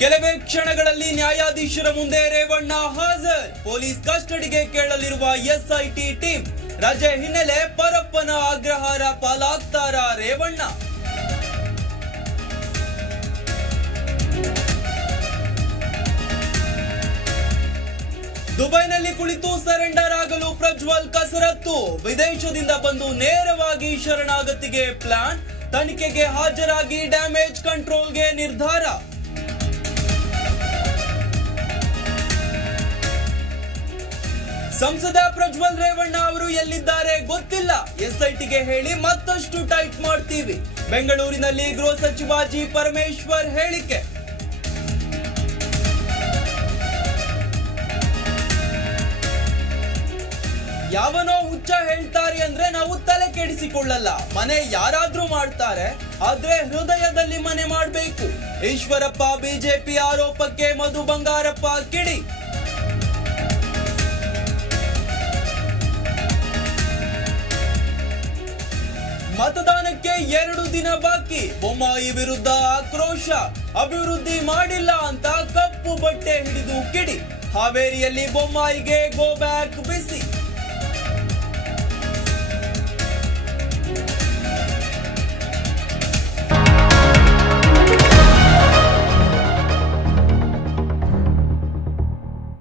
ಕೆಲವೇ ಕ್ಷಣಗಳಲ್ಲಿ ನ್ಯಾಯಾಧೀಶರ ಮುಂದೆ ರೇವಣ್ಣ ಹಾಜರ್. ಪೊಲೀಸ್ ಕಸ್ಟಡಿಗೆ ಕೇಳಲಿರುವ ಎಸ್ಐಟಿ ಟೀಮ್. ರಜೆ ಹಿನ್ನೆಲೆ ಪರಪ್ಪನ ಅಗ್ರಹಾರ ಪಾಲಾಗ್ತಾರ ರೇವಣ್ಣ. ದುಬೈನಲ್ಲಿ ಕುಳಿತು ಸರೆಂಡರ್ ಆಗಲು ಪ್ರಜ್ವಲ್ ಕಸರತ್ತು. ವಿದೇಶದಿಂದ ಬಂದು ನೇರವಾಗಿ ಶರಣಾಗತಿಗೆ ಪ್ಲಾನ್. ತನಿಖೆಗೆ ಹಾಜರಾಗಿ ಡ್ಯಾಮೇಜ್ ಕಂಟ್ರೋಲ್ಗೆ ನಿರ್ಧಾರ. ಸಂಸದ ಪ್ರಜ್ವಲ್ ರೇವಣ್ಣ ಅವರು ಎಲ್ಲಿದ್ದಾರೆ ಗೊತ್ತಿಲ್ಲ. ಎಸ್ಐಟಿಗೆ ಹೇಳಿ ಮತ್ತಷ್ಟು ಟೈಟ್ ಮಾಡ್ತೀವಿ. ಬೆಂಗಳೂರಿನಲ್ಲಿ ಗೃಹ ಸಚಿವ ಜಿ ಪರಮೇಶ್ವರ್ ಹೇಳಿಕೆ. ಯಾವನೋ ಹುಚ್ಚ ಹೇಳ್ತಾರೆ ಅಂದ್ರೆ ನಾವು ತಲೆ ಕೆಡಿಸಿಕೊಳ್ಳಲ್ಲ. ಮನೆ ಯಾರಾದ್ರೂ ಮಾಡ್ತಾರೆ, ಆದ್ರೆ ಹೃದಯದಲ್ಲಿ ಮನೆ ಮಾಡಬೇಕು. ಈಶ್ವರಪ್ಪ ಬಿಜೆಪಿ ಆರೋಪಕ್ಕೆ ಮಧು ಬಂಗಾರಪ್ಪ ಕಿಡಿ. ಮತದಾನಕ್ಕೆ 2 ದಿನ ಬಾಕಿ. ಬೊಮ್ಮಾಯಿ ವಿರುದ್ಧ ಆಕ್ರೋಶ. ಅಭಿವೃದ್ಧಿ ಮಾಡಿಲ್ಲ ಅಂತ ಕಪ್ಪು ಬಟ್ಟೆ ಹಿಡಿದು ಕಿಡಿ. ಹಾವೇರಿಯಲ್ಲಿ ಬೊಮ್ಮಾಯಿಗೆ ಗೋ ಬ್ಯಾಕ್ ಬಿಸಿ.